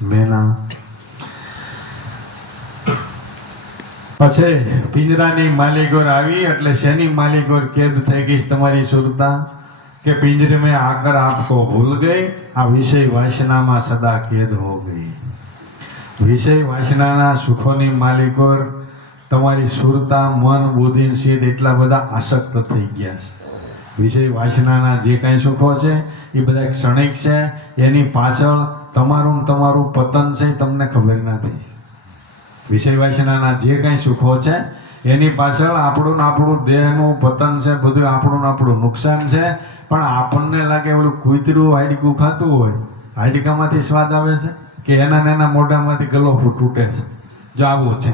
મેના પછી પિંજરાની માલિકોર આવી એટલે શેની માલિકોર કેદ થઈ ગઈ તમારી સુરતા કે पिंजरे में आकर आपको भूल गए आ विषय वासना में सदा कैद हो गई। विषय वासना सुखोनी मालिकोर તમારી સુરતા મન બુદ્ધિ સિદ્ધ એટલા બધા આસક્ત થઈ ગયા છે। વિષય વાસનાના જે કાંઈ સુખો છે એ બધા ક્ષણિક છે, એની પાછળ તમારું પતન છે તમને ખબર નથી। વિષય વાસનાના જે કાંઈ સુખો છે એની પાછળ આપણું દેહનું પતન છે, બધું આપણું નુકસાન છે। પણ આપણને લાગે ઓલું કૂતરું હાડકું ખાતું હોય, હાડકામાંથી સ્વાદ આવે છે કે એના મોઢામાંથી ગલોફું તૂટે છે, જો આવું છે।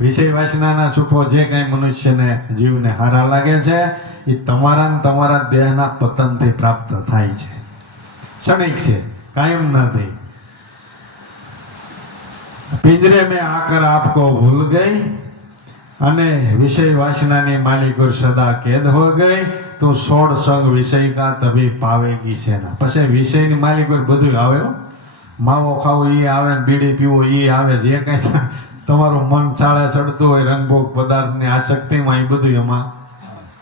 વિષય વાસનાના સુખો જે કાંઈ મનુષ્યને જીવને હારા લાગે છે એ તમારા દેહના પતનથી પ્રાપ્ત થાય છે, ક્ષણિક છે, કાયમ નથી। पिंजरे में आकर आपको भूल गई अने विषय वासना ने मालिक और सदा कैद हो गई तो सोड़ संग विषय का तभी पावेगी सेना। पछे विषय ની मालिक और બધું આવે, માવો ખાવો એ આવે, બીડી પીવો એ આવે, જે કાંઈ તમારું મન ચાળે ચડતું હોય રંગભોગ પદાર્થની આસક્તિમાં એ બધું એમાં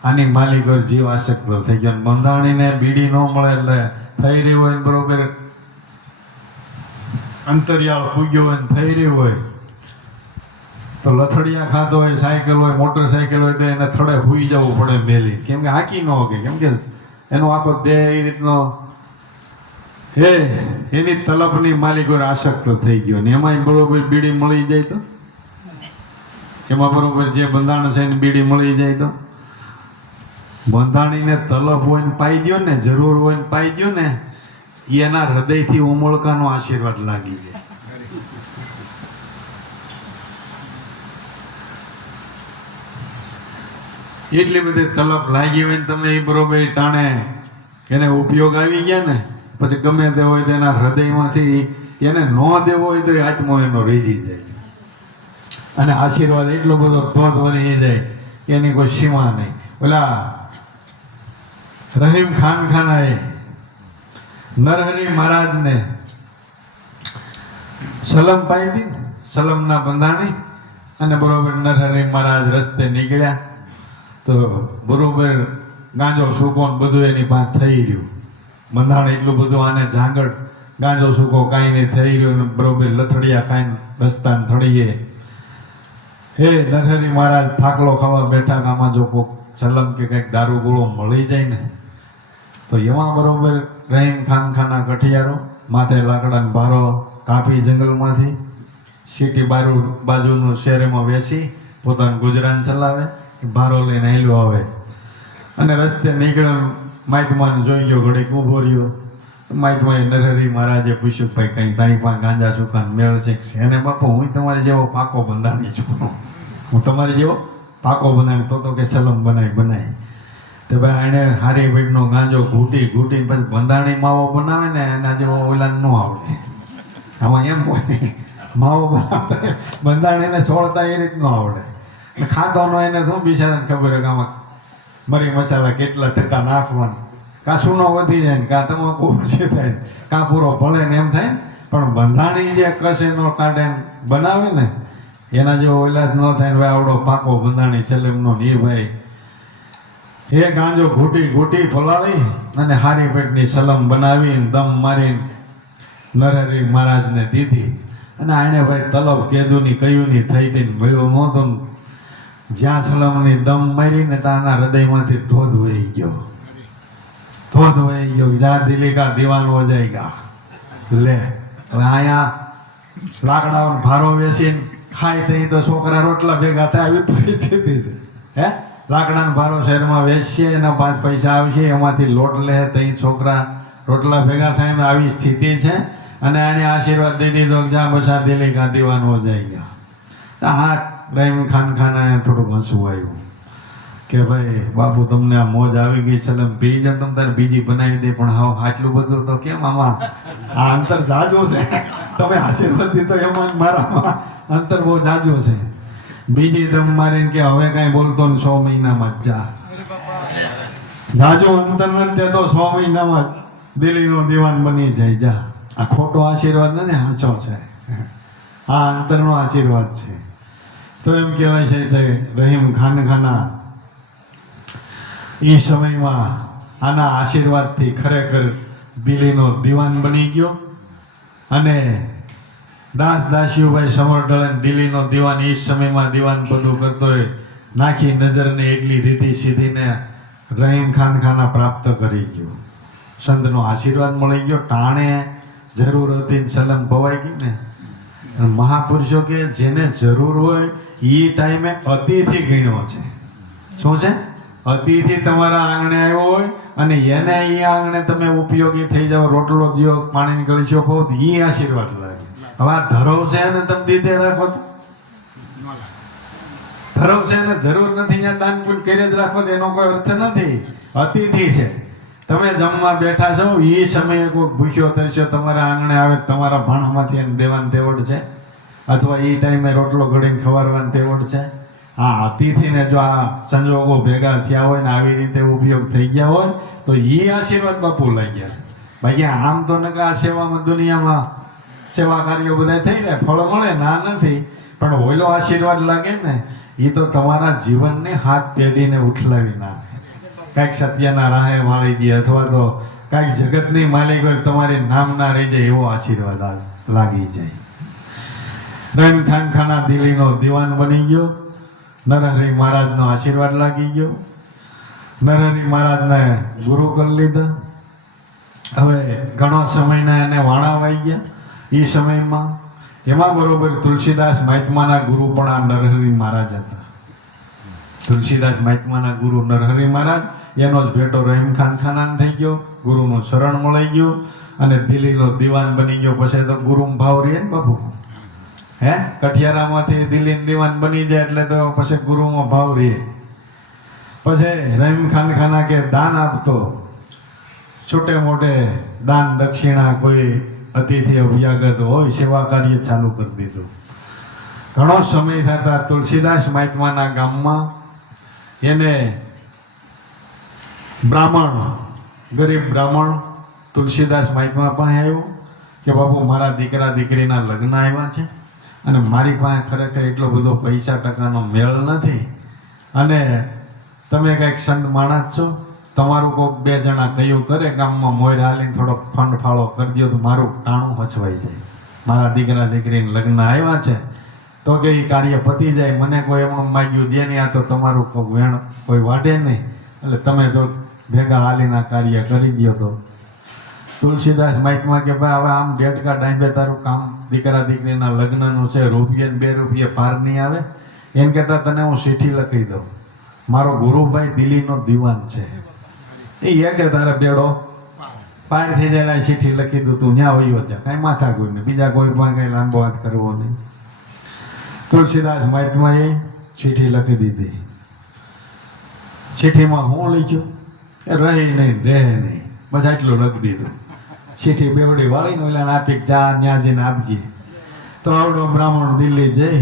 આની માલિક और જીવ આસક્ત થઈ ગયો। બંધાણીને બીડી ન મળે એટલે થઈ રહ્યું હોય બરોબર, અંતરિયાળ પૂગ્યો હોય થઈ રહ્યું હોય તો લથડિયા ખાતો હોય, સાયકલ હોય, મોટરસાયકલ હોય તો એને થડે હુઈ જવું પડે મેલી, કેમ કે હાકી ન હોગે, કેમ કે એનો આખો દેહ એ રીતનો એની તલબની માલિકો આસક્ત થઈ ગયો ને એમાં બરોબર બીડી મળી જાય તો એમાં બરોબર જે બંધાણ છે એને બીડી મળી જાય તો બંધાણીને તલબ હોય ને પાઈ દો ને, જરૂર હોય ને પાઈ દો ને, એના હૃદયથી ઉમળકાનો આશીર્વાદ લાગી જાય। એટલી બધી તલબ લાગી હોય ને તમે એ બરોબર ટાણે એને ઉપયોગ આવી ગયા ને પછી ગમે તે હોય તો એના હૃદયમાંથી એને ન દેવો હોય તો આત્મો એનો રીઝી જાય અને આશીર્વાદ એટલો બધો ધોધ વળી જાય કે એની કોઈ સીમા નહીં। ઓલા રહીમ ખાનાએ નરહરી મહારાજને સલમ પાઈ હતી, સલમના બંધાણી, અને બરોબર નરહરી મહારાજ રસ્તે નીકળ્યા તો બરોબર ગાંજો સૂકો બધું એની પાસે થઈ રહ્યું, બંધાણ એટલું બધું આને ઝાંગડ ગાંજો સૂકો કાંઈ નહીં થઈ રહ્યું, બરોબર લથડિયા કાંઈ રસ્તાને થડીએ। હે નરહરી મહારાજ થાકલો ખાવા બેઠા, આમાં જો કોઈક સલમ કે કંઈક દારૂ ગોળો મળી જાય ને તો એમાં બરોબર રહીમ ખાના કઠિયારો માથે લાકડાનો ભારો કાપી જંગલમાંથી સિટી બાજુનું શહેરમાં વેચી પોતાનું ગુજરાન ચલાવે, ભારો લઈને હેલો આવે અને રસ્તે નીકળે માઇકમાને જોઈ ગયો, ઘડીક ઊભો રહ્યો। માઇકમાએ નરહરી મહારાજે પૂછ્યું, ભાઈ કંઈ તારી પાસે ગાંજા સુકાન મેળ છે? એને બાપુ હું તમારી જેવો પાકો બંધાણી છું, હું તમારી જેવો પાકો બનાવી તો કે ચલમ બનાય તો ભાઈ એને હારી ભેટનો ગાંજો ઘૂંટીને પછી બંધાણી માવો બનાવે ને એના જેવો ઓલા ન આવડે। આમાં એમ હોય માવો બનાવતા બંધાણીને છોડતા એ રીત ન આવડે, ખાતોનો એને શું બિચારાને ખબર હોય કે આમાં મરી મસાલા કેટલા ટકા નાખવાના, કાં સૂનો વધી જાય ને કાં તમાકુ ઓછી થાય ને કાં પૂરો ભળે ને એમ થાય ને, પણ બંધાણી જે કસેનો કાઢે બનાવે ને એના જેવો ઓલા જ ન થાય ને ભાઈ આવડો પાકો બંધાણી ચલમનો ને એ ભાઈ એ ગાંજો ઘૂંટી ફલાળી અને હારી પેટની સલમ બનાવીને દમ મારીને નરહરી મહારાજને દીધી અને આને ભાઈ તલબ કેદુની કયુંની થઈ હતી ને મળ્યો નહોતો ને જ્યાં સલમની દમ મારીને તાના હૃદયમાંથી ધોધ વહી ગયો, જ્યાં દિલી કા દીવાન હો જાયગા। લે હવે અહીંયા લાકડાનો ભારો વેચીને ખાય તઈ તો છોકરા રોટલા ભેગા થાય આવી પરિસ્થિતિ છે। હે લાકડાનો ભારો શહેરમાં વેચશે, એના 5 પૈસા આવશે, એમાંથી લોટ લે તઈ છોકરા રોટલા ભેગા થાય ને આવી સ્થિતિ છે। અને આને આશીર્વાદ દઈ દીધો જ્યાં બસા દિલી કા દીવાન હો જાયગા। હા રહીમ ખાનાને થોડુંક હસવું આવ્યું કે ભાઈ બાપુ તમને આ મોજ આવી ગઈ છે, પી જાય તમે તારે બીજી બનાવી દે, પણ હા આટલું બધું તો કેમ આમાં આ અંતર જાજો છે, તમે આશીર્વાદ દીધો એમાં મારામાં અંતર બહુ જાજો છે। બીજી દમ મારીને કે હવે કાંઈ બોલતો ને 6 મહિનામાં જ જા, જાજો અંતર નથી દેતો, 6 મહિનામાં દિલ્હીનો દીવાન બની જાય જા। આ ખોટો આશીર્વાદ નથી, સાચો છે. આ અંતરનો આશીર્વાદ છે. તો એમ કહેવાય છે કે રહીમ ખાનખાના એ સમયમાં આના આશીર્વાદથી ખરેખર દિલ્હીનો દીવાન બની ગયો. અને દાસ દાસીઓભાઈ સમરઢળે દિલ્હીનો દીવાન એ સમયમાં દીવાન બધું કરતો હોય નાખી નજરને એકલી રીતિ સીધીને રહીમ ખાનખાના પ્રાપ્ત કરી ગયો. સંતનો આશીર્વાદ મળી ગયો. ટાણે જરૂર હતી ને સલમ પવાઈ ગઈ ને. મહાપુરુષો કે જેને જરૂર હોય એ ટાઈમે અતિથિ ગણ્યો છે. શું છે? અતિથિ તમારા આંગણે આવ્યો હોય અને એને એ આંગણે તમે ઉપયોગી થઈ જાઓ, રોટલો દિયો, પાણીની કળશીઓ ખો, એ આશીર્વાદ લાગે. હવે આ ધરવ છે ને તમે દીધે રાખો છો, ધરવ છે ને જરૂર નથી ત્યાં દાન પુલ કરી જ રાખો, એનો કોઈ અર્થ નથી. અતિથિ છે. તમે જમવા બેઠા છો એ સમયે કોઈ ભૂખ્યો તરસ્યો તમારા આંગણે આવે, તમારા ભાણામાંથી એને દેવાની તેવડ છે, અથવા એ ટાઈમે રોટલો ઘડીને ખવારવાની તેવડ છે. આ અતિથિને જો આ સંજોગો ભેગા થયા હોય ને આવી રીતે ઉપયોગ થઈ ગયા હોય તો એ આશીર્વાદ બાપુ લાગ્યા છે. બાકી આમ તો નકા આ સેવામાં દુનિયામાં સેવા કાર્યો બધા થઈ રહ્યા, ફળ મળે ના નથી, પણ ઓલો આશીર્વાદ લાગે ને એ તો તમારા જીવનને હાથ પેઢીને ઉઠલાવી નાખે. કાંઈક સત્યના રાહે વાળી દે, અથવા તો કાંઈક જગતની માલિક હોય તમારી નામ ના રહી જાય એવો આશીર્વાદ લાગી જાય. રહીમ ખાનખાના દિલ્હીનો દીવાન બની ગયો. નરહરી મહારાજનો આશીર્વાદ લાગી ગયો. નરહરી મહારાજને ગુરુ કરી લીધા. હવે ઘણો સમયના એને વાણાવાઈ ગયા. એ સમયમાં એમાં બરોબર તુલસીદાસ મહાત્માના ગુરુ પણ આ નરહરી મહારાજ હતા. તુલસીદાસ મહાત્માના ગુરુ નરહરી મહારાજ, એનો જ ભેટો રહીમ ખાનખાના થઈ ગયો. ગુરુનું શરણ મળી ગયું અને દિલ્હીનો દીવાન બની ગયો. પછી તો ગુરુ ભાવ રહે ને બાપુ, હે કઠિયારામાંથી દિલ્હી દીવાન બની જાય એટલે તો પછી ગુરુમાં ભાવ રહે. પછી રહીમ ખાનખાના કે દાન આપતો, છોટે મોટે દાન દક્ષિણા, કોઈ અતિથિ અભ્યાગત હોય સેવા કાર્ય ચાલુ કરી દીધું. ઘણો સમય થતા તુલસીદાસ મહાત્માના ગામમાં એને બ્રાહ્મણ, ગરીબ બ્રાહ્મણ તુલસીદાસ મહાત્મા પાસે આવ્યો કે બાપુ મારા દીકરા દીકરીના લગ્ન આવ્યા છે અને મારી પાસે ખરેખર એટલો બધો પૈસા ટકાનો મેળ નથી, અને તમે કંઈક સંત માણસ છો, તમારું કોઈક બે જણા કયું કરે ગામમાં મોર હાલીને થોડોક ફંડ ફાળો કરી દો તો મારું ટાણું હચવાઈ જાય. મારા દીકરા દીકરીને લગ્ન આવ્યા છે તો કે એ કાર્ય પતી જાય. મને કોઈ એમનું માગ્યું દે નહીં, આ તો તમારું કોઈ વેણ કોઈ વાઢે નહીં, એટલે તમે તો ભેગા હાલીના કાર્ય કરી દો. તો તુલસીદાસ મહાત્મા કે ભાઈ હવે આમ ડેટકા ડાંબે તારું કામ દીકરા દીકરીના લગ્નનું છે, રૂપિયા 2 રૂપિયા પાર નહીં આવે, એમ કહેતા તને હું ચીઠી લખી દઉં. મારો ગુરુભાઈ દિલ્હીનો દીવાન છે, એ કે તારે બેડો પાર થઈ જાય, ચીઠી લખી દઉં, તું ન્યા વયો જા, કાંઈ માથા કોઈ નહીં, બીજા કોઈ પણ કંઈ લાંબો વાત કરવો નહીં. તુલસીદાસ મહાત્માએ ચીઠી લખી દીધી. ચીઠીમાં હું લખ્યું? રહી નહીં રહે નહીં, બસ આટલું લખી દીધું. ચીઠી બેવડી વાળીને ઓલા આપી જા ન્યા જઈને આપજે. તો આવડો બ્રાહ્મણ દિલ્હી જઈ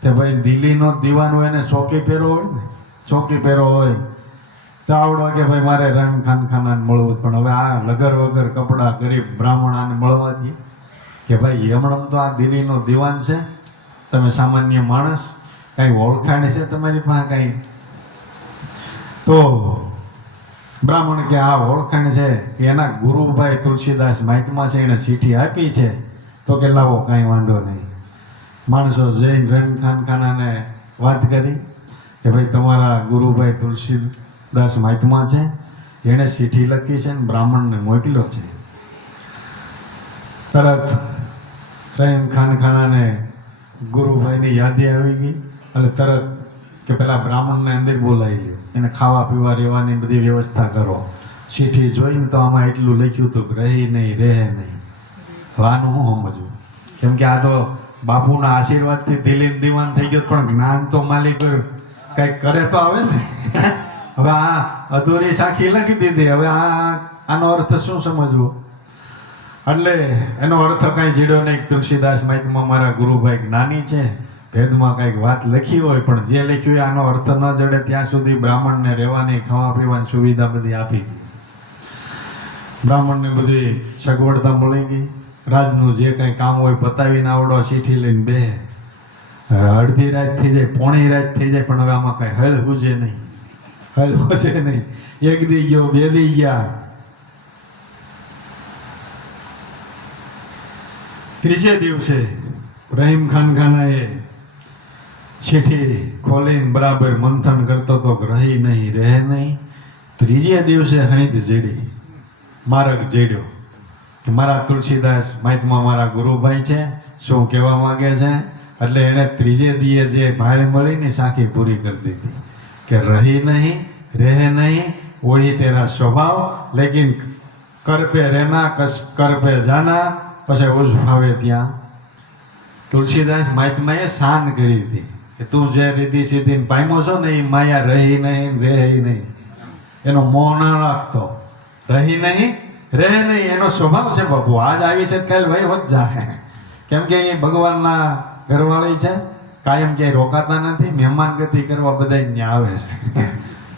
તે ભાઈ દિલ્હીનો દીવાન હોય ને ચોકી પહેરો હોય ને, ચોકી પહેરો હોય તો આવડો કે ભાઈ મારે રહીમ ખાનખાનાને મળવું, પણ હવે આ લગર વગર કપડા ગરીબ બ્રાહ્મણ આને મળવા દે કે ભાઈ હમણાં તો આ દિલ્હીનો દીવાન છે, તમે સામાન્ય માણસ, કાંઈ ઓળખાણ છે તમારી પાસે કાંઈ? તો બ્રાહ્મણ કે આ ઓળખાણ છે કે એના ગુરુભાઈ તુલસીદાસ મહાત્મા છે, એને ચીઠી આપી છે, તો કે લાવો કાંઈ વાંધો નહીં. માણસો જઈને રહીમ ખાનખાનાને વાત કરી કે ભાઈ તમારા ગુરુભાઈ તુલસીદાસ મહાત્મા છે, એણે ચીઠી લખી છે ને બ્રાહ્મણને મોકલ્યો છે. તરત રહીમ ખાનખાનાને ગુરુભાઈની યાદી આવી ગઈ એટલે તરત કે પેલા બ્રાહ્મણને અંદર બોલાવી લ્યો, એને ખાવા પીવા રહેવાની બધી વ્યવસ્થા કરો. ચીઠી જોઈને તો આમાં એટલું લખ્યું હતું કે રહી નહીં રહે નહીં. આનું હું સમજવું, કેમ કે આ તો બાપુના આશીર્વાદથી દિલ્હી દીવાન થઈ ગયો, પણ જ્ઞાન તો માલિક કંઈક કરે તો આવે ને. હવે આ અધૂરી સાખી લખી દીધી, હવે આનો અર્થ શું સમજવો? એટલે એનો અર્થ કાંઈ જીડો નહીં. તુલસીદાસ મહાત્મા મારા ગુરુભાઈ જ્ઞાની છે, ભેદમાં કંઈક વાત લખી હોય, પણ જે લખ્યું હોય આનો અર્થ ન જડે ત્યાં સુધી બ્રાહ્મણને રહેવાની ખાવા પીવાની સુવિધા બધી આપી. બ્રાહ્મણને બધી સગવડતા મળી ગઈ. રાજનું જે કંઈ કામ હોય પતાવીને આવડો ચીઠી લઈને બે અડધી રાત થઈ જાય, પોણી રાત થઈ જાય, પણ હવે આમાં કઈ હળ પૂજે નહીં, હળ પૂજે નહીં. એક દી ગયો, બે દી ગયા, ત્રીજે દિવસે રહીમ ખાન ખાનાએ ચીઠી ખોલીને બરાબર મંથન કરતો તો રહી નહીં, રહે નહીં. ત્રીજે દિવસે હૈદ જેડી, મારક જેડ્યો કે મારા તુલસીદાસ મહાત્મા મારા ગુરુભાઈ છે, શું કહેવા માંગે છે. એટલે એણે ત્રીજે દીએ જે ભાઈ મળીને સાખી પૂરી કરી દીધી કે રહી નહીં, રહે નહીં, વહી તેરા સ્વભાવ, લેકિન કર પે રહેના, કર પે જાના. પછી ઉસ ફાવે ત્યાં તુલસીદાસ મહાત્માએ શાન કરી હતી કે તું જે રીતિ સીધી પામ્યો છો ને એ માયા રહી નહીં, રહે નહીં, એનો મોહ ના રાખતો. રહી નહીં, રહે નહીં એનો સ્વભાવ છે બાપુ. આજ આવી છે કાલ ભાઈ હોત જાય, કેમ કે એ ભગવાનના ઘરવાળી છે, કાયમ ક્યાંય રોકાતા નથી. મહેમાન ગતિ કરવા બધા ત્યાં આવે છે.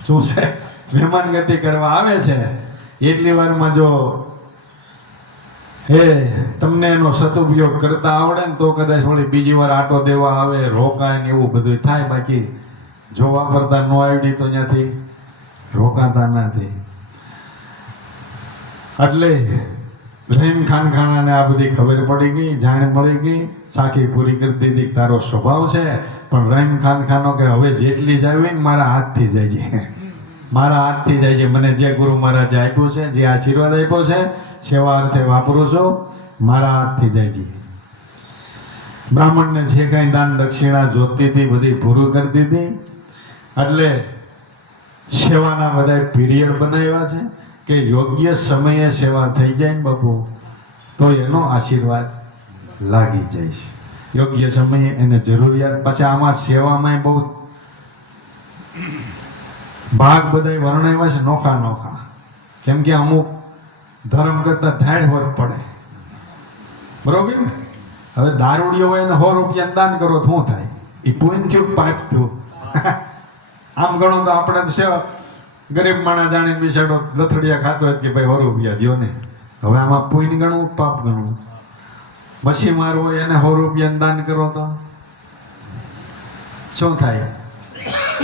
શું છે? મહેમાન ગતિ કરવા આવે છે. એટલી વારમાં જો તમને એનો સદુપયોગ કરતા આવડે ને તો કદાચ વળી બીજી વાર આટો દેવા આવે, રોકાય ને એવું બધું થાય. બાકી જો વાપરતા ન આવડી તો ત્યાંથી રોકાતા નથી. એટલે રહીમ ખાન ખાનાને આ બધી ખબર પડી ગઈ, જાણ મળી ગઈ, સાખી પૂરી કરી દીધી. તારો સ્વભાવ છે, પણ રહીમ ખાન ખાનો કે હવે જેટલી જ આવી ને મારા હાથથી જાય છે, મારા હાથથી જાય છે. મને જે ગુરુ મહારાજે આપ્યું છે, જે આશીર્વાદ આપ્યો છે, સેવા અર્થે વાપરું છું, મારા હાથથી જાય છે. બ્રાહ્મણને જે કાંઈ દાન દક્ષિણા જોતી હતી બધી પૂરું કરી દીધી. એટલે સેવાના બધા પીરિયડ બનાવ્યા છે કે યોગ્ય સમયે સેવા થઈ જાય ને બાપુ તો એનો આશીર્વાદ લાગી જાય છે. યોગ્ય સમયે એને જરૂરિયાત. પછી આમાં સેવામાં બહુ ભાગ બધા વર્ણવ્યા છે નોખા નોખા. કેમ કે અમુક ધર્મ કરતા ધાડ હોત પડે, બરોબર ને? હવે દારૂડિયો હોય ને 100 રૂપિયા દાન કરો તો શું થાય? એ પૂન થયું, પાપ થયું. આમ ગણો તો આપણે તો સેવા ગરીબ માણસ જાણીને બિચારો લથડિયા ખાતો હોય કે ભાઈ 100 રૂપિયા દો ને. હવે આમાં પૂન ગણવું, પાપ ગણવું. મસી મારવો હોય એને 100 રૂપિયા દાન કરો તો શું થાય?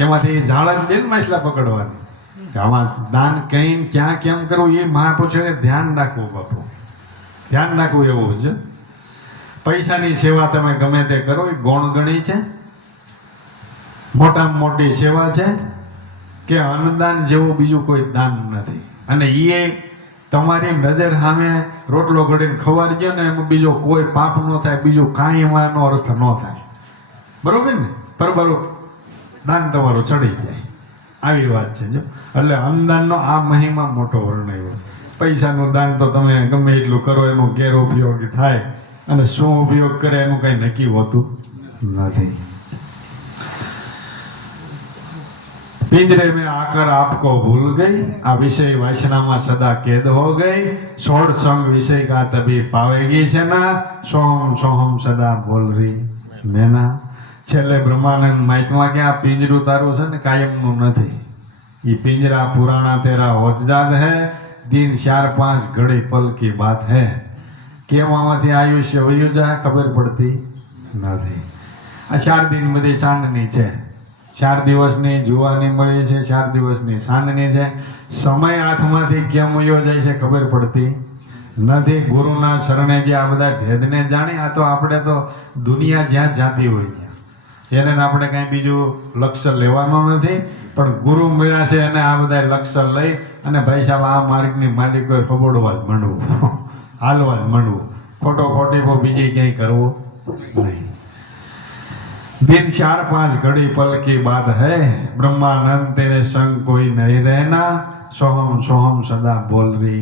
એમાંથી ઝાડ જ લઈને માછલા પકડવાની. આમાં દાન કઈ ક્યાં કેમ કરવું એ મહાપુરુષો ધ્યાન રાખવું બાપુ, ધ્યાન રાખવું એવું છે. પૈસાની સેવા તમે ગમે તે કરો એ ગૌણ ગણી છે, મોટામાં મોટી સેવા છે કે અન્નદાન જેવું બીજું કોઈ દાન નથી. અને એ તમારી નજર સામે રોટલો ઘડીને ખવારજો ને એમાં બીજો કોઈ પાપ ન થાય, બીજું કાંઈ એમાંનો અર્થ ન થાય, બરોબર ને? બરોબર, દાન તમારું ચડી જાય, આવી વાત છે. જો એટલે અન્નદાનનો આ મહિમા મોટો વર્ણવ્યો. પૈસાનું દાન તો તમે ગમે એટલું કરો એનો ગેરઉપયોગ થાય, અને શું ઉપયોગ કરે એનું કઈ નક્કી હોતું નથી. पिंजरे में आकर आपको भूल गई, आ विषय वासना में सदा कैद हो गई, छोड़ संग विषय का तभी पावेगी છે ના, સોહમ સોહમ સદા બોલ રહી મેના. છેલ્લે બ્રહ્માનંદ મહાત્મા કે આ પિંજરું તારું છે ને કાયમનું નથી, એ પિંજરા પુરાણા તેરા હોતજાત હૈ, दिन 4-5 घड़ी पल की बात है. કેમ આમાંથી આયુષ્ય વયું જાય ખબર પડતી નથી. આ 4 દિન બધી ચાંદની છે, 4 દિવસની જુવાની મળી છે, 4 દિવસની ચાંદની છે. સમય હાથમાંથી કેમ વયો જાય છે ખબર પડતી નથી. ગુરુના શરણે જે આ બધા ભેદને જાણી, આ તો આપણે તો દુનિયા જ્યાં જાતી હોય ત્યાં એને આપણે કાંઈ બીજું લક્ષ્ય લેવાનો નથી, પણ ગુરુ મળ્યા છે એને આ બધા લક્ષ્ય લઈ અને ભાઈ સાહેબ આ માર્ગની માલિકોએ ફબોડવા જ માંડવું, હાલવા જ માંડવું, ખોટો ખોટી બીજી ક્યાંય કરવું નહીં. दिन 4-5 घड़ी पल की बात है, ब्रह्मानंद तेरे संग कोई नहीं रहना, सोहम सोहम सदा बोल रही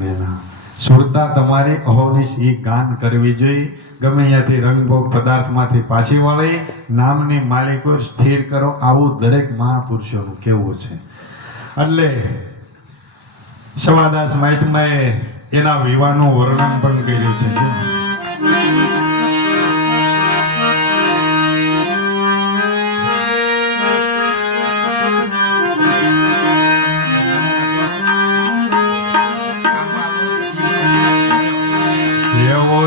મેના. સુરતા તમારી અહોનિશ એ ગાન કરવી જોઈએ. ગમે ત્યાંથી રંગભોગ પદાર્થમાંથી પાછી વાળી નામની માલિકો સ્થિર કરો, આવું દરેક મહાપુરુષોનું કહેવું છે. એટલે સવાદાસ મહાત્માએ એના વિવાહનું વર્ણન પણ કર્યું છે. એવો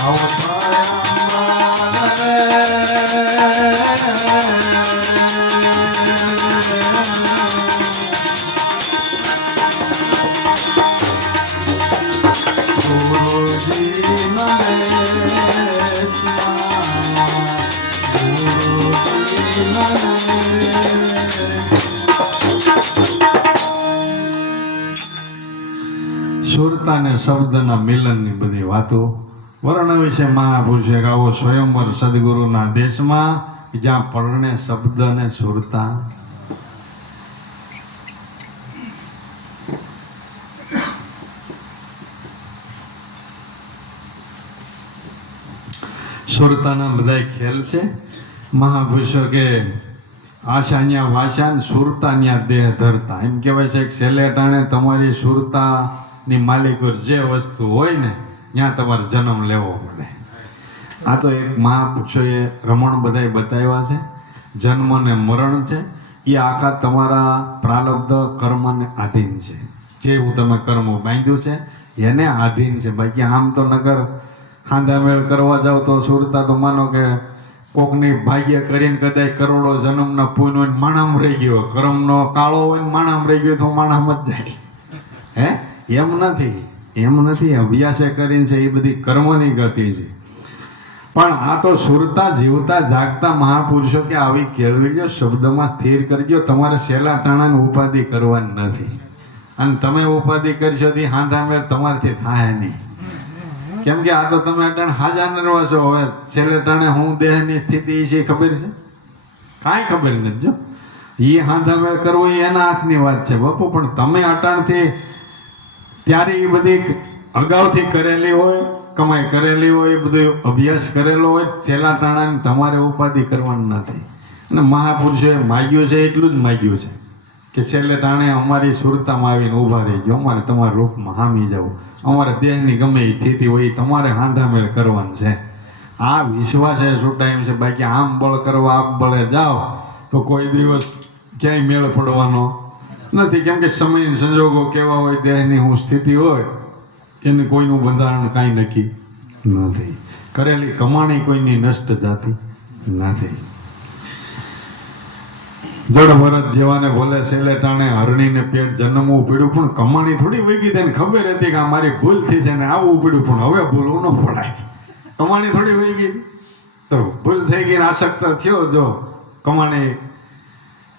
Our સુરતા ને શબ્દના મિલનની બધી વાતો વર્ણ વિશે મહાપુરુષે આવો સ્વયંવર સદગુરુના દેશમાં જ્યાં પરણે શબ્દ ને સુરતા. સુરતાના બધા ખેલ છે. મહાપુરુષો કે આશાન્યા વાશાન સુરતાન્યા દેહ ધરતા. એમ કહેવાય છે કે છેલ્લે ટાણે તમારી સુરતાની માલિક જે વસ્તુ હોય ને ત્યાં તમારે જન્મ લેવો પડે. આ તો એક મહાપુરુષોએ રમણ બધાય બતાવ્યા છે. જન્મ ને મરણ છે એ આખા તમારા પ્રારબ્ધ કર્મને આધીન છે. જેવું તમે કર્મ બાંધ્યું છે એને આધીન છે. બાકી આમ તો નગર હાંધામેળ કરવા જાવ તો સુરતા તો માનો કે કોકની ભાગ્ય કરીને કદાચ કરોડો જન્મના પુણ્ય હોય માણામ રહી ગયો, કર્મનો કાળો હોય ને માણામ રહી ગયો તો માણામ જ જાય. એમ નથી. અભ્યાસે કરીને છે એ બધી કર્મની ગતિ છે. પણ આ તો સુરતા જીવતા જાગતા મહાપુરુષો કે આવી કેળવી લો, શબ્દમાં સ્થિર કરજો. તમારે છેલ્લા ટાણાની ઉપાધિ કરવાની નથી. અને તમે ઉપાધિ કરશો તે હાંધામેળ તમારાથી થાય નહીં. કેમ કે આ તો તમે અટાણે હાજા નરવા છો. હવે છેલ્લે ટાણે હું દેહની સ્થિતિ છે ખબર છે? કાંઈ ખબર નથી. જો એ હાંધામેળ કરવો એ એના હાથની વાત છે બાપુ. પણ તમે અટાણથી ત્યારે એ બધી અગાઉથી કરેલી હોય, કમાઈ કરેલી હોય, બધો અભ્યાસ કરેલો હોય, છેલ્લા ટાણાને તમારે ઉપાધિ કરવાની નથી. અને મહાપુરુષોએ માગ્યું છે એટલું જ માગ્યું છે કે છેલ્લે ટાણે અમારી સુરતામાં આવીને ઊભા રહી ગયો, અમારે તમારા રૂપમાં હામી જવું, અમારે દેહની ગમે એ સ્થિતિ હોય એ તમારે હાંધામેળ કરવાનું છે. આ વિશ્વાસે છૂટાય એમ છે. બાકી આમ બળ કરવા આપ બળે જાઓ તો કોઈ દિવસ ક્યાંય મેળ પડવાનો નથી. કેમ કે સમય સંજોગો કેવા હોય, દેહની હું સ્થિતિ હોય, એને કોઈનું બંધારણ કાંઈ નક્કી નથી. કરેલી કમાણી કોઈની નષ્ટ જાતી નથી. જડ ભરત જેવાને ભલે છેલ્લે ટાણે હરણીને પેટ જન્મવું પડ્યું, પણ કમાણી થોડી વૈગી. તેને ખબર હતી કે આ મારી ભૂલ થઈ છે ને આવવું પડ્યું, પણ હવે ભૂલવું ન પડાય. કમાણી થોડી વૈગી તો ભૂલ થઈ ગઈ, આસક્ત થયો. જો કમાણી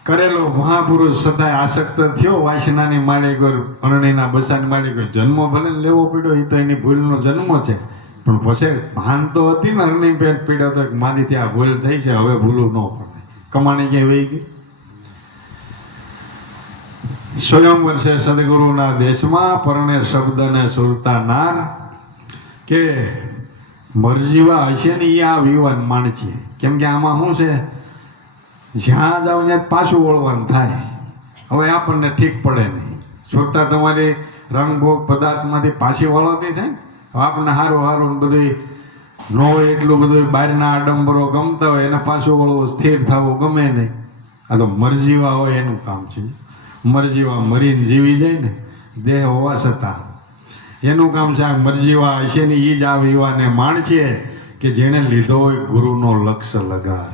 કરેલો મહાપુરુષ છતાંય આસક્ત થયો વાસનાની માલિક, હરણીના બસાની માલિક. જન્મ ભલે લેવો પડ્યો એ તો એની ભૂલનો જન્મ છે. પણ પછી ભાન તો હતી ને હરણી પેટ પીડ્યો તો મારી ત્યાં ભૂલ થઈ છે, હવે ભૂલવું ન પડે. કમાણી ક્યાંય વહી ગઈ. સ્વયંવર છે સદગુરુના દેશમાં પરણે શબ્દ ને સુરતા નાર. કે મરજીવા હશે ને એ આ વિવાન માણસી. કેમ કે આમાં શું છે, જ્યાં જાવ ત્યાં પાછું વળવાનું થાય. હવે આપણને ઠીક પડે નહીં. સુરતા તમારી રંગભોગ પદાર્થમાંથી પાછી વળવાતી થાય. હવે આપણને સારું બધું ન હોય એટલું બધું બહારના આડંબરો ગમતા હોય એને પાછું વળવું, સ્થિર થવું ગમે નહીં. આ તો મરજીવા હોય એનું કામ છે. મરજીવા મરીને જીવી જાય ને દેહ હોવા છતાં એનું કામ છે. આ મરજીવા હશે ને એ જ આ વિવાને માણ છે કે જેણે લીધો હોય ગુરુનો લક્ષ્ય લગાર.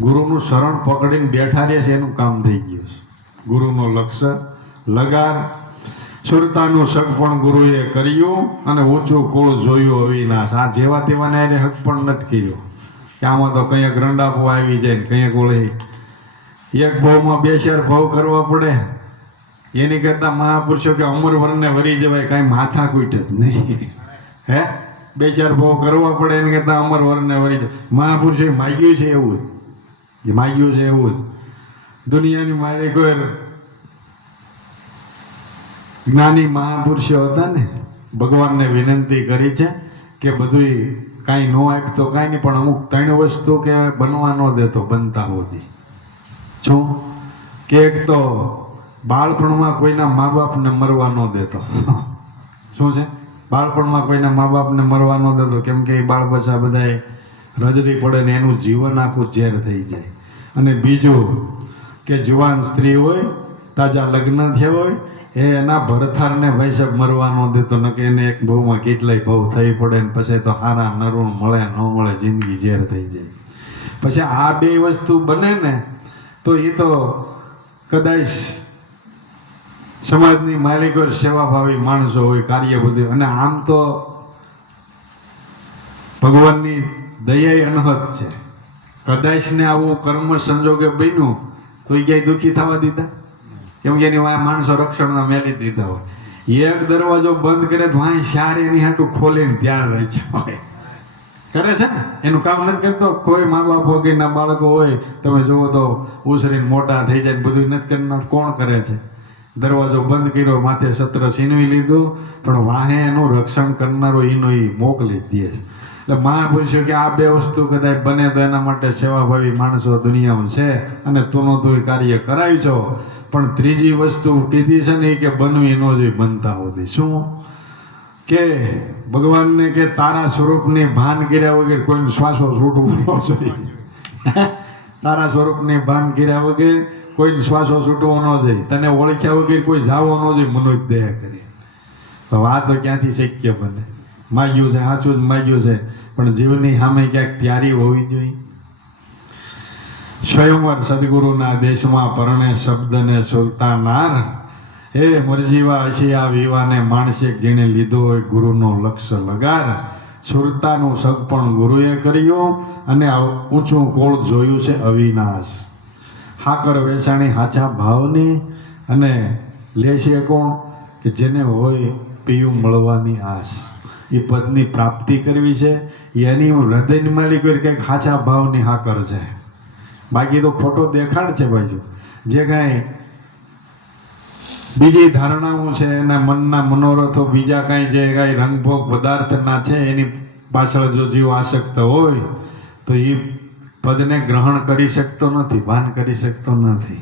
ગુરુનું શરણ પકડીને બેઠા રહે છે એનું કામ થઈ ગયું છે. ગુરુનો લક્ષ્ય લગાર. સુરતાનું સગપણ ગુરુએ કર્યું અને ઊંચું કુળ જોયું અવિનાશ. આ જેવા તેવાને એને હક પણ નથી કર્યો કે આમાં તો કંઈક રંડાપો આવી જાય ને કંઈક ઓળી એક ભાવમાં બે ચાર ભાવ કરવા પડે. એની કરતાં મહાપુરુષો કે અમરવરને વરી જવાય, કાંઈ માથા કૂટ જ નહીં. બે ચાર ભાવ કરવા પડે એની કરતાં અમરવરને વરી જાય. મહાપુરુષોએ માગ્યું છે એવું જ. દુનિયાની માલિક જ્ઞાની મહાપુરુષો હતા ને, ભગવાનને વિનંતી કરી છે કે બધું કાંઈ ન આપતો કાંઈ નહીં, પણ અમુક 3 વસ્તુ કે બનવા ન દેતો બનતા હોતી. શું કે એક તો બાળપણમાં કોઈના મા બાપને મરવા ન દેતો. શું છે? બાળપણમાં કોઈના મા બાપને મરવા ન દેતો. કેમ કે એ બાળ બચ્ચા બધાએ રજડી પડે ને એનું જીવન આખું ઝેર થઈ જાય. અને બીજું કે જુવાન સ્ત્રી હોય, તાજા લગ્ન થયા હોય, એના ભરથારને ભાઈ સાહેબ મરવા ન દેતો. ન કે એને એક ભાવમાં કેટલાય ભાવ થઈ પડે ને પછી તો હારા નરું મળે ન મળે જિંદગી ઝેર થઈ જાય. પછી આ 2 વસ્તુ બને ને તો એ તો કદાચ સમાજની માલિકો સેવાભાવી માણસો હોય, કાર્ય બધું. અને આમ તો ભગવાનની દયા અનહદ છે. કદાચ ને આવું કર્મ સંજોગે બન્યું તો એ ક્યાંય દુઃખી થવા દીધા? કેમ કે એની માણસો રક્ષણના મેલી દીધા હોય. એક દરવાજો બંધ કરે તો વાંય શાર એની હાટું ખોલીને ત્યાર રહી જાય કરે છે ને, એનું કામ નથી કરતો. કોઈ મા બાપ વગેરેના બાળકો હોય તમે જુઓ તો ઉછરીને મોટા થઈ જાય બધું નથી કરનાર. કોણ કરે છે? દરવાજો બંધ કર્યો, માથે સત્ર છીનવી લીધું, પણ વાહે એનું રક્ષણ કરનારો એનો એ મોકલી જ દે છે. એટલે માં પૂછ્યું કે આ બે વસ્તુ કદાચ બને તો એના માટે સેવાભાવી માણસો દુનિયામાં છે અને તું કાર્ય કરાવી છો. પણ ત્રીજી વસ્તુ કીધી છે ને એ કે બનવી ન જોઈએ બનતા હોતી. શું કે ભગવાનને કે તારા સ્વરૂપની ભાન કર્યા વગર કોઈને શ્વાસો છૂટવું ન જોઈએ. તારા સ્વરૂપની ભાન કર્યા વગર કોઈને શ્વાસો છૂટવો ન જોઈએ. તને ઓળખ્યા વગર કોઈ જાવો ન જોઈએ મનુષ્ય દેહ કરી. તો આ તો ક્યાંથી શક્ય બને? માગ્યું છે, સાચું જ માગ્યું છે, પણ જીવની સામે ક્યાંક તૈયારી હોવી જોઈએ. સ્વયંવર સદગુરુના દેશમાં પરણે શબ્દને સુલતાનાર, હે મરજીવા હશિયા વિવાને માણસે જેણે લીધો હોય ગુરુનો લક્ષ્ય લગાર. સુરતાનું સગપણ ગુરુએ કર્યું અને ઊંચું કોળ જોયું છે અવિનાશ. હાકર વેચાણી હાચા ભાવની અને લેશે કોણ? કે જેને હોય પીયું મળવાની આશ. એ પદની પ્રાપ્તિ કરવી છે એની હૃદયની માલિક કંઈક હાચા ભાવની હાકર છે. બાકી તો ખોટો દેખાડ છે બાજુ. જે કાંઈ બીજી ધારણાઓ છે એના મનના મનોરથો બીજા કાંઈ જે કાંઈ રંગભોગ પદાર્થના છે એની પાછળ જો જીવ આસક્ત હોય તો એ પદને ગ્રહણ કરી શકતો નથી, ભાન કરી શકતો નથી.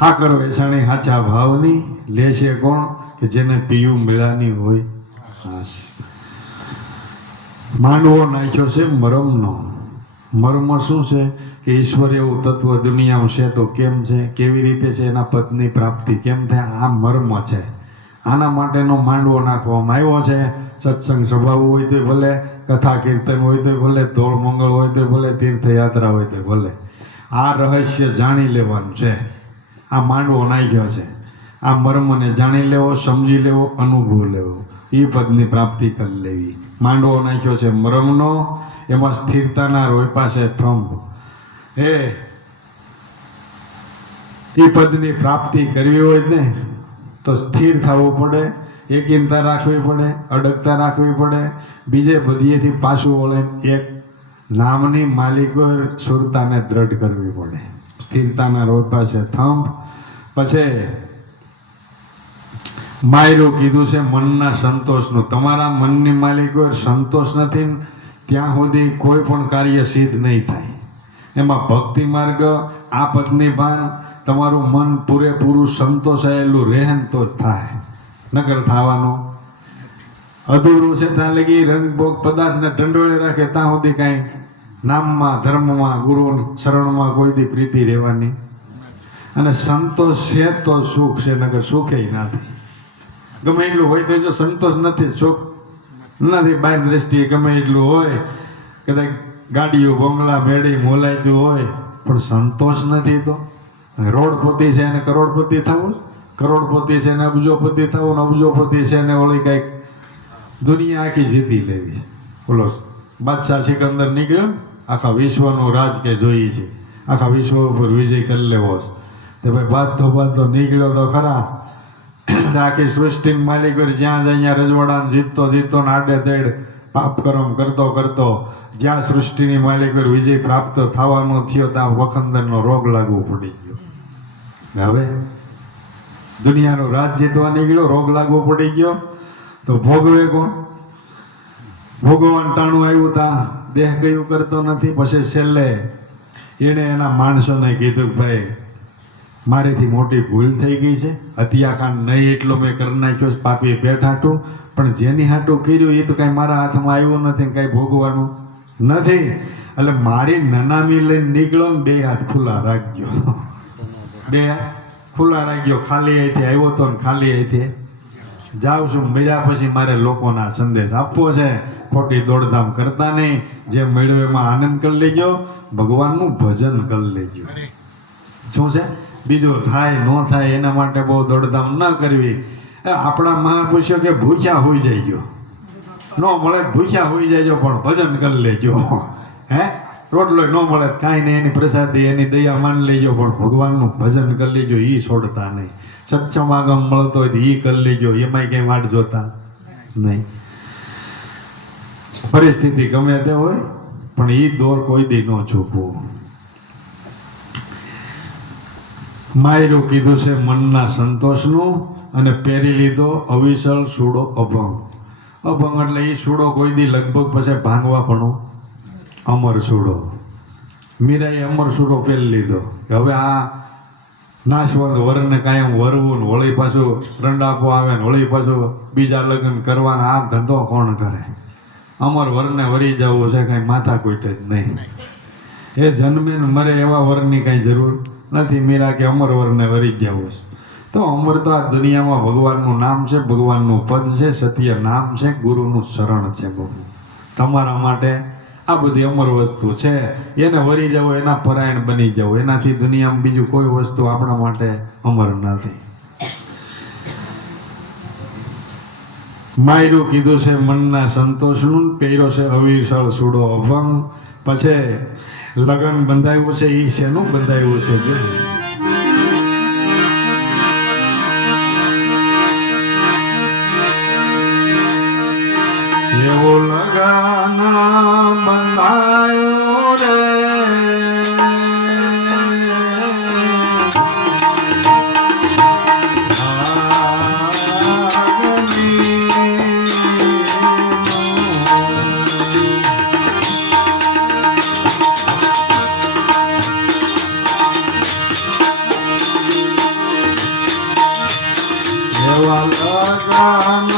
હાકર વેચાણી હાચા ભાવની લેશે કોણ? કે જેને પીયું મેળાની હોય આસ. માંડવો નાખ્યો છે મરમનો. મર્મ શું છે? કે ઈશ્વર એવું તત્વ દુનિયામાં છે તો કેમ છે, કેવી રીતે છે, એના પદની પ્રાપ્તિ કેમ થાય, આ મર્મ છે. આના માટેનો માંડવો નાખવામાં આવ્યો છે. સત્સંગ સ્વભાવ હોય તો ભલે, કથા કીર્તન હોય તો ભલે, ધોળ મંગળ હોય તો ભલે, તીર્થયાત્રા હોય તો ભલે, આ રહસ્ય જાણી લેવાનું છે. આ માંડવો નાખ્યો છે. આ મર્મને જાણી લેવો, સમજી લેવો, અનુભવ લેવો, એ પદની પ્રાપ્તિ કરી લેવી. માંડવો નાખ્યો છે મર્મનો, એમાં સ્થિરતાના રોપા છે થંભ. એ પદની પ્રાપ્તિ કરવી હોય ને તો સ્થિર થવું પડે, એકીનતા રાખવી પડે, અડગતા રાખવી પડે. બીજે બધીએથી પાછું વળે એક નામની માલિકો સુરતાને દ્રઢ કરવી પડે. સ્થિરતાના રોપા છે થંભ. પછી માયરું કીધું છે મનના સંતોષનું. તમારા મનની માલિકો સંતોષ નથી ત્યાં સુધી કોઈ પણ કાર્ય સિદ્ધ નહીં થાય. એમાં ભક્તિ માર્ગ, આ પદની ભાન, તમારું મન પૂરેપૂરું સંતોષાયેલું રહે તો જ થાય, નકર થવાનું અધૂરું છે. ત્યાં લગી રંગભોગ પદાર્થને ઢંઢોળે રાખે ત્યાં સુધી કાંઈ નામમાં, ધર્મમાં, ગુરુ શરણમાં કોઈ દી પ્રીતિ રહેવાની. અને સંતોષ છે તો સુખ છે, નકર સુખે નથી. ગમે એટલું હોય તો જો સંતોષ નથી, સુખ નથી. બહાર દ્રષ્ટિએ ગમે એટલું હોય, કદાચ ગાડીઓ બંગલા મેળી મોલાયતું હોય, પણ સંતોષ નથી તો રોડપતિ છે એને કરોડપતિ થવું, કરોડપતિ છે એને અબજોપતિ થવું, ને અબજોપતિ છે એને વળી કંઈક દુનિયા આખી જીતી લેવી. બોલો બાદશાહ સિકંદર નીકળ્યો, આખા વિશ્વનું રાજ કે જોઈએ છે, આખા વિશ્વ ઉપર વિજય કરી લેવો છે. તે ભાઈ બાદ તો નીકળ્યો તો ખરા. આખી સૃષ્ટિની માલિક જ્યાં જાય અહીંયા રજવાડાને જીતતો ને આડે તેડ પાપ કર્મ કરતો જ્યાં સૃષ્ટિની માલિક વિજય પ્રાપ્ત થવાનો થયો ત્યાં વખંદરનો રોગ લાગવો પડી ગયો. હવે દુનિયાનો રાજ જીતવા નીકળ્યો, રોગ લાગવો પડી ગયો, તો ભોગવે કોણ? ભોગવાન ટાણું આવ્યું ત્યાં દેહ કયું કરતો નથી. પછી છેલ્લે એણે એના માણસોને કીધું કે ભાઈ મારીથી મોટી ભૂલ થઈ ગઈ છે, હત્યાકાંડ નહીં એટલો મેં કરી નાખ્યો પાપી પેટ હાટું, પણ જેની હાટું કર્યું એ તો કાંઈ મારા હાથમાં આવ્યું નથી, કાંઈ ભોગવાનું નથી. એટલે મારી નનામી લઈને નીકળો ને બે હાથ ખુલ્લા રાખજો, બે હાથ ખુલ્લા રાખજો. ખાલી અહીંથી આવ્યો તો ને ખાલી અહીંથી જાઉં છું. મર્યા પછી મારે લોકોના સંદેશ આપવો છે. ખોટી દોડધામ કરતા નહીં. જે મળ્યો એમાં આનંદ કરી લેજો, ભગવાનનું ભજન કરી લેજો. શું છે બીજું થાય ન થાય એના માટે બહુ દોડધામ ન કરવી. આપણા મહાપુરુષો કે ભૂખ્યા હોઈ જઈજો, ન મળે ભૂખ્યા હોઈ જઈજો, પણ ભજન કરી લેજો. રોટલો ન મળે કાંઈ નહીં, એની પ્રસાદી એની દયા માની લેજો, પણ ભગવાનનું ભજન કરી લેજો. એ છોડતા નહીં. સત્સમાગમ મળતો હોય તો એ કરી લેજો, એમાંય કઈ વાટ જોતા નહીં. પરિસ્થિતિ ગમે તે હોય પણ એ દોર કોઈ દી ન ચૂકવો. માયરું કીધું છે મનના સંતોષનું, અને પહેરી લીધો અવિસળ સૂડો અભંગ. અભંગ એટલે એ સૂડો કોઈ દી લગભગ પછી ભાંગવા પણ અમર સૂડો. મીરાએ અમર સૂડો પહેરી લીધો. હવે આ નાશવંત વરને કાયમ વરવું ને વળી પાછું રંડાપો આવે ને વળી પાછું બીજા લગ્ન કરવાના, આ ધંધો કોણ કરે? અમર વરને વરી જવું છે, કાંઈ માથા કૂટ જ નહીં. એ જન્મે ને મરે એવા વરની કાંઈ જરૂર નથી. મીરા કે અમર વરને વરી જવું છે. તો અમર તો આ દુનિયામાં ભગવાનનું નામ છે, ભગવાનનું પદ છે, સત્ય નામ છે, ગુરુનું શરણ છે. બહુ તમારા માટે આ બધી અમર વસ્તુ છે. એને વરી જવો, એના પરાયણ બની જવું, એનાથી દુનિયામાં બીજું કોઈ વસ્તુ આપણા માટે અમર નથી. માયરું કીધું છે મનના સંતોષનું, પહેર્યો છે અવિરસળ સૂડો અભંગ. પછી લગ્ન બંધાયું છે, એ શેનું બંધાયું છે? જો એવો લગન બંધાયો રે, એવા લગન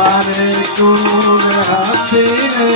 મારે કુર હાથી રે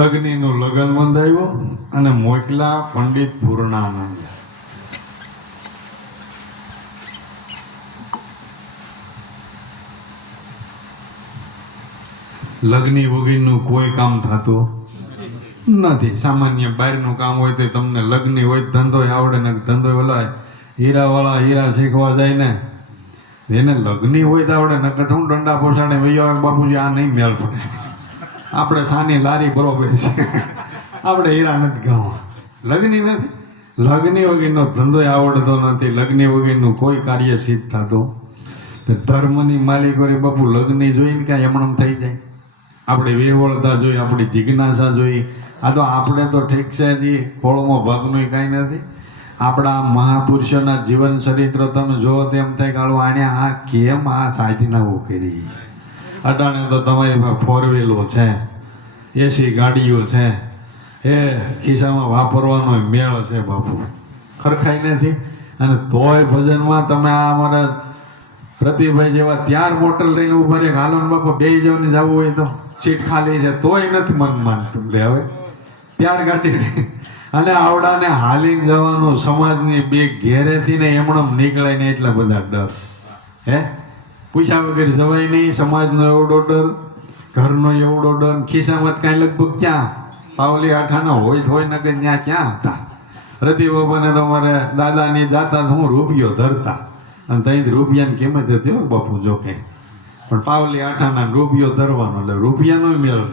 લગ્નનું લગન બંધાયું અને મોકલા પંડિત પૂર્ણાનંદ. લગ્ની વગરનું કોઈ કામ થતું નથી. સામાન્ય બહારનું કામ હોય તો તમને લગ્ની હોય ધંધો આવડે ને ધંધો ઓલા હીરાવાળા હીરા શીખવા જાય ને એને લગ્ની હોય તો આવડે નકર તો હું દંડા પોસાડે વૈયો બાપુજી આ નહીં મેળ પડે. આપણે સાની લારી બરોબર છે, આપણે હીરા નથી ગાવા. લગ્ની નથી, લગ્ની વગરનો ધંધો આવડતો નથી, લગ્ની વગરનું કોઈ કાર્ય સિદ્ધ થતું. ધર્મની માલિકોરી બાપુ લગ્ની જોઈને ક્યાં એમણમ થઈ જાય. આપણે વેવળતા જોઈ, આપણી જિજ્ઞાસા જોઈ. આ તો આપણે તો ઠીક છે જી, ફોળમાં ભાગનું કાંઈ નથી. આપણા મહાપુરુષોના જીવન ચરિત્ર તમે જોવો તો એમ થાય કે આણે આ કેમ આ સાધનાઓ કરી. અટાણે તો તમારી પાસે ફોર વ્હીલો છે, એસી ગાડીઓ છે, એ ખિસ્સામાં વાપરવાનો મેળ છે બાપુ, ખરખાઈ નથી. અને તોય ભજનમાં તમે આ અમારા પ્રતિભાઈ જેવા ત્યાર મોટર લઈને ઉભા રહે, હાલો ને બાપુ બે જવાની જવું હોય તો સીટ ખાલી છે તોય નથી મન માનતું. લે હવે ત્યાર ગાડી અને આવડાને હાલીને જવાનું સમાજની બે ઘેરેથી ને એમણે નીકળે ને એટલા બધા ડર. હે પૂછ્યા વગર જવાય નહીં. સમાજનો એવડો ડર, ઘરનો એવડો ડર, ખિસ્સામાં કાંઈ લગભગ ક્યાં પાવલી આઠાના હોય તો હોય ને કે ત્યાં ક્યાં હતા. રતિ બાપાને તમારે દાદાની જાતા હું રૂપિયો ધરતા અને ત્યાં રૂપિયાની કિંમત હતી હો બાપુ જો કે, પણ પાવલી આઠાના રૂપિયો ધરવાનો એટલે રૂપિયાનો મેળ.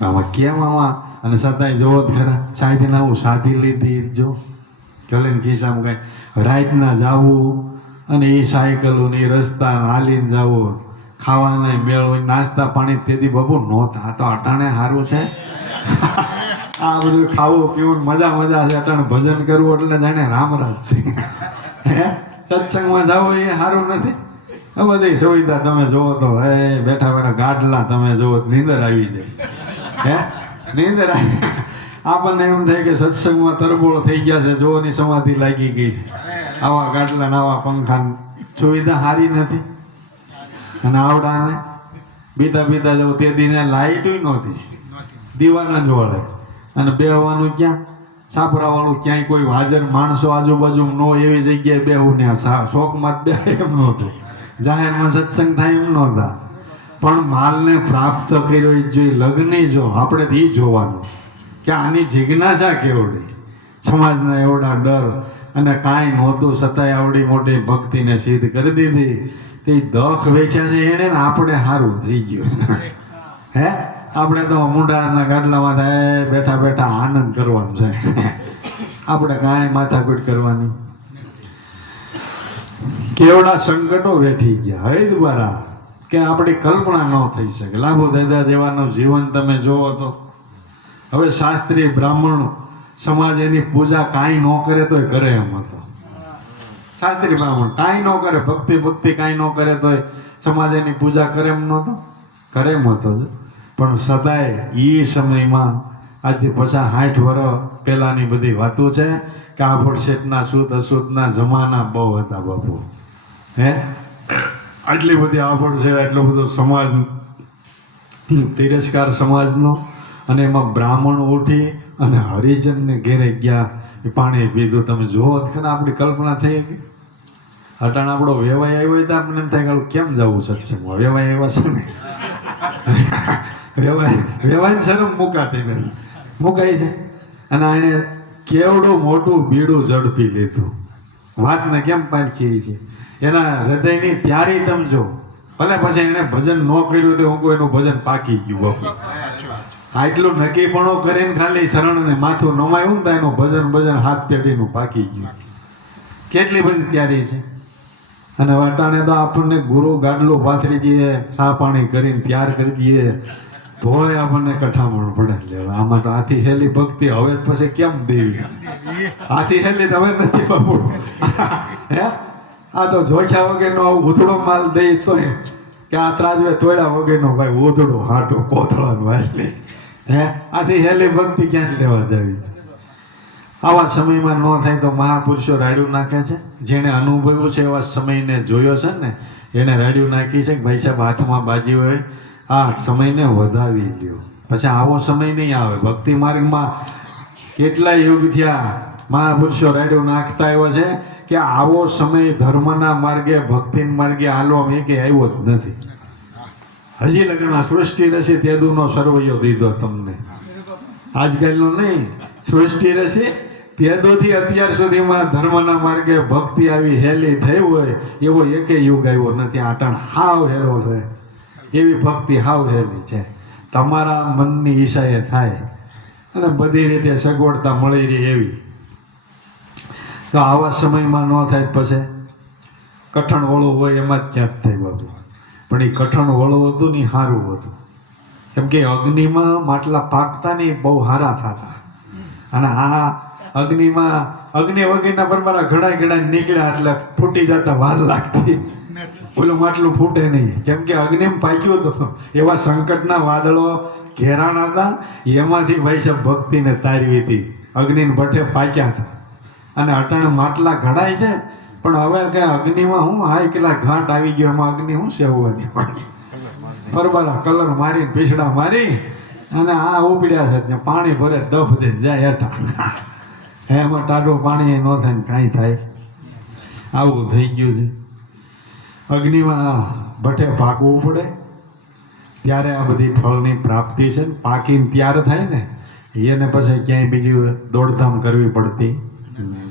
આમાં કેમ આમાં અને છતાંય જોવો ખરા સાયદીને આવું સાધી લીધી જો ગલે ખિસ્સામાં કાંઈ રાતના જાવું અને એ સાયકલો ને એ રસ્તા હાલીને જવું, ખાવાના મેળ હોય, નાસ્તા પાણી તેથી બાપુ નહોતા. તો અટાણે સારું છે આ બધું ખાવું પીવું મજા છે. અટાણે ભજન કરવું એટલે જાણે રામરાજ છે. હે સત્સંગમાં જાવું એ સારું નથી. આ બધી સુવિધા તમે જોવો તો હે બેઠા બેઠા ગાડલા તમે જોવો નીંદર આવી જાય. હે નીંદર આપણને એમ થાય કે સત્સંગમાં તરબોળ થઈ ગયા છે, જોવાની સમાધિ લાગી ગઈ છે. આવા ગાડલા ને આવા પંખા સુવિધા સારી નથી. અને આવડાને બીતા જવું તે દિને લાઇટ નહોતી, દીવાના જ વળે અને બેહવાનું ક્યાં સાપરાવાળું ક્યાંય કોઈ હાજર માણસો આજુબાજુ ન એવી જગ્યાએ બેહવું ને શોખમાં જ બે એમ નહોતું. જાહેરમાં સત્સંગ થાય એમ નહોતા. પણ માલને પ્રાપ્ત કર્યો એ જોઈએ. લગ્ન જો આપણે એ જોવાનું કે આની જિજ્ઞાસા કેવડી. સમાજના એવડા ડર અને કાંઈ નહોતું છતાંય આવડી મોટી ભક્તિને સિદ્ધ કરી દીધી. તે દખ વેચ્યા છે એને ને આપણે સારું થઈ ગયું. હે આપણે તો મુંડાના ગાડલામાં થાય બેઠા બેઠા આનંદ કરવાનું છે. આપણે કાંઈ માથાકૂટ કરવાની. કેવડા સંકટો વેઠી ગયા હવે દ્વારા કે આપણી કલ્પના ન થઈ શકે. લાભો દાદા જેવાનું જીવન તમે જોવો તો હવે શાસ્ત્રી બ્રાહ્મણ સમાજ એની પૂજા કાંઈ ન કરે તોય કરે એમ હતો. શાસ્ત્રી બ્રાહ્મણ કાંઈ ન કરે, ભક્તિ કાંઈ ન કરે તોય સમાજ એની પૂજા કરે એમ નહોતો, કરે એમ હતો જ. પણ છતાંય એ સમયમાં આજે 50-60 વર્ષ પહેલાંની બધી વાતો છે કે આભળ શેઠના સૂત અસૂતના જમાના બહુ હતા બાપુ. હે આટલી બધી આભળ છે, એટલો બધો સમાજ તિરસ્કાર સમાજનો. અને એમાં બ્રાહ્મણ ઉઠી અને હરિજનને ઘેરે ગયા, એ પાણી પીધું. તમે જોવો ખરા આપણી કલ્પના થઈ ગઈ. અટાણ આપણો વેવાય આવ્યો હોય તો આપણને એમ થાય કે કેમ જવું સત્સંગમાં, વેવાય આવ્યા છે ને. વેવાય શરમ મુકાઈ છે. અને એણે કેવડું મોટું બીડું ઝડપી લીધું. વાતને કેમ પારખી છે એના હૃદયની ત્યારી તમે જો. ભલે પછી એણે ભજન ન કર્યું તો હું એનું ભજન પાકી ગયું બાપુ. આટલું નક્કીપણો કરીને ખાલી શરણ ને માથું નમાયું ને તો એનું ભજન હાથ પેઢીનું પાકી ગયું. કેટલી બધી ત્યારી છે. અને વાટાણે તો આપણને ગુરુ ગાડલું પાથરી દઈએ, ચા પાણી કરીને તૈયાર કરી દઈએ તોય આપણને કઠામણ પડે. લેવા આમાં તો આથી હેલી ભક્તિ હવે પછી કેમ દેવી? આથી હેલી તો હવે નથી બાપુ. હે આ તો જોખ્યા વગરનો ઉધડો માલ દઈ તોય કે આ ત્રાજવે તોડ્યા વગરનો ભાઈ ઉધડો હાટો કોથળાનો વાસલી. હે આથી હેલી ભક્તિ ક્યાંથી લેવા જાવી? આવા સમયમાં ન થાય તો મહાપુરુષો રાડ્યું નાખે છે. જેણે અનુભવ્યું છે એવા સમયને જોયો છે ને એને રાડ્યું નાખી છે કે ભાઈ સાહેબ હાથમાં બાજી હોય આ સમયને વધાવી લ્યો. પછી આવો સમય નહીં આવે. ભક્તિ માર્ગમાં કેટલા યુગ થયા મહાપુરુષો રાડ્યું નાખતા આવ્યો છે કે આવો સમય ધર્મના માર્ગે ભક્તિના માર્ગે હાલવા કે આવ્યો જ નથી. હજી લગ્નમાં સૃષ્ટિ રસી તેદુનો સર્વૈયો દીધો તમને. આજકાલનો નહીં, સૃષ્ટિ રસી તેદોથી અત્યાર સુધીમાં ધર્મના માર્ગે ભક્તિ આવી હેલી થઈ હોય એવો એકે યુગ આવ્યો નથી. આટણ હાવ હેલો છે એવી ભક્તિ હાવ હેલી છે. તમારા મનની ઈચ્છાએ થાય અને બધી રીતે સગવડતા મળી રહી એવી. તો આવા સમયમાં ન થાય પછી કઠણ વળું હોય એમાં જ ક્યાંક થાય બાબુ. પણ એ કઠણ વળું હતું ને સારું હતું. કેમ કે અગ્નિમાં માટલા પાકતા ને બહુ સારા થતા. અને આ અગ્નિમાં અગ્નિ વગેરેના પરમારા ઘડા નીકળ્યા એટલે ફૂટી જતા વાર લાગતી. પેલું માટલું ફૂટે નહીં. કેમ કે અગ્નિમાં પાક્યું હતું. એવા સંકટના વાદળો ઘેરાણ હતા. એમાંથી ભાઈ સાહેબ ભક્તિને તારવી હતી. અગ્નિને ભટ્ટે પાક્યા હતા. અને અટાણે માટલા ઘડાય છે પણ હવે કે અગ્નિમાં હું હાય કેટલા ઘાટ આવી ગયો. એમાં અગ્નિ શું સેવવાની પણ પરબારા કલર મારી પીછડા મારી અને આ ઉપડ્યા છે ત્યાં પાણી ભરે ડફ દે જાય હેઠા એમાં ટાઢું પાણી ન થાય ને કાંઈ થાય. આવું થઈ ગયું છે. અગ્નિમાં ભઠે પાકવું પડે ત્યારે આ બધી ફળની પ્રાપ્તિ છે ને પાકીને ત્યારે થાય ને એને પછી ક્યાંય બીજી દોડધામ કરવી પડતી નથી.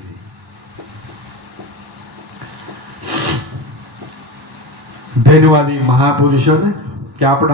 ધન્યવાદી મહાપુરુષોને કે આપણા